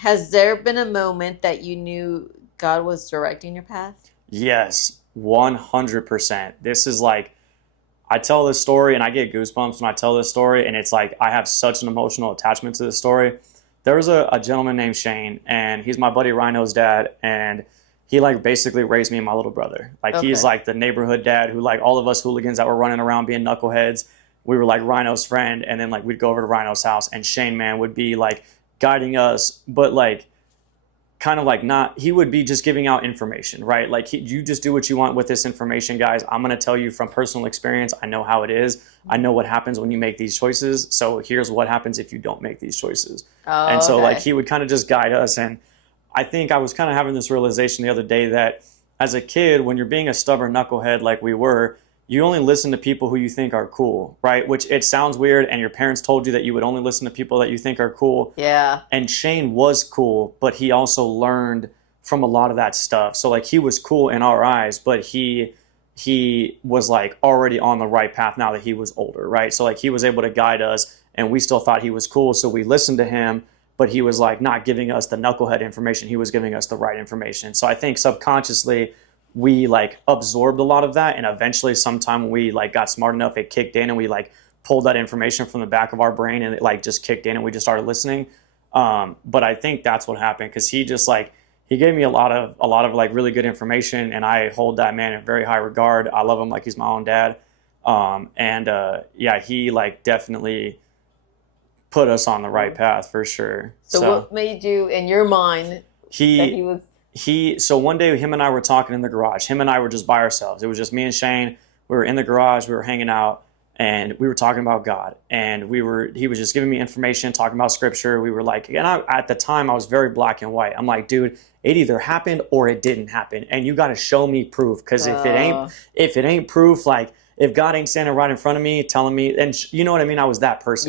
Has there been a moment that you knew God was directing your path? Yes, 100%. This is like, I tell this story and I get goosebumps when I tell this story, and it's like I have such an emotional attachment to this story. There was a gentleman named Shane, and he's my buddy Rhino's dad, and he like basically raised me and my little brother. Like he's Okay. like the neighborhood dad who like all of us hooligans that were running around being knuckleheads, we were like Rhino's friend, and then like we'd go over to Rhino's house, and Shane man would be like guiding us, but like kind of like not, he would be just giving out information, right? Like you just do what you want with this information, guys. I'm going to tell you from personal experience. I know how it is. I know what happens when you make these choices. So here's what happens if you don't make these choices. And Oh, so like okay. he would kind of just guide us. And I think I was kind of having this realization the other day that as a kid, when you're being a stubborn knucklehead like we were, you only listen to people who you think are cool, right? Which it sounds weird, and your parents told you that you would only listen to people that you think are cool. Yeah. And Shane was cool, but he also learned from a lot of that stuff. So like he was cool in our eyes, but he was like already on the right path now that he was older, right? So like he was able to guide us, and we still thought he was cool, so we listened to him, but he was like not giving us the knucklehead information. He was giving us the right information. So I think subconsciously we like absorbed a lot of that, and eventually sometime when we like got smart enough, it kicked in, and we like pulled that information from the back of our brain, and it like just kicked in, and we just started listening. But I think that's what happened, because he just like he gave me a lot of like really good information, and I hold that man in very high regard. I love him like he's my own dad. Yeah, he like definitely put us on the right path for sure. So what made you, in your mind, that he he was? so one day him and I were talking in the garage. Him and I were just by ourselves. It was just me and Shane. We were in the garage, we were hanging out, and we were talking about God. And he was just giving me information, talking about scripture. We were like, and at the time I was very black and white. I'm like, dude, it either happened or it didn't happen. And you got to show me proof. Because if it ain't proof, like if God ain't standing right in front of me telling me, and you know what I mean? I was that person.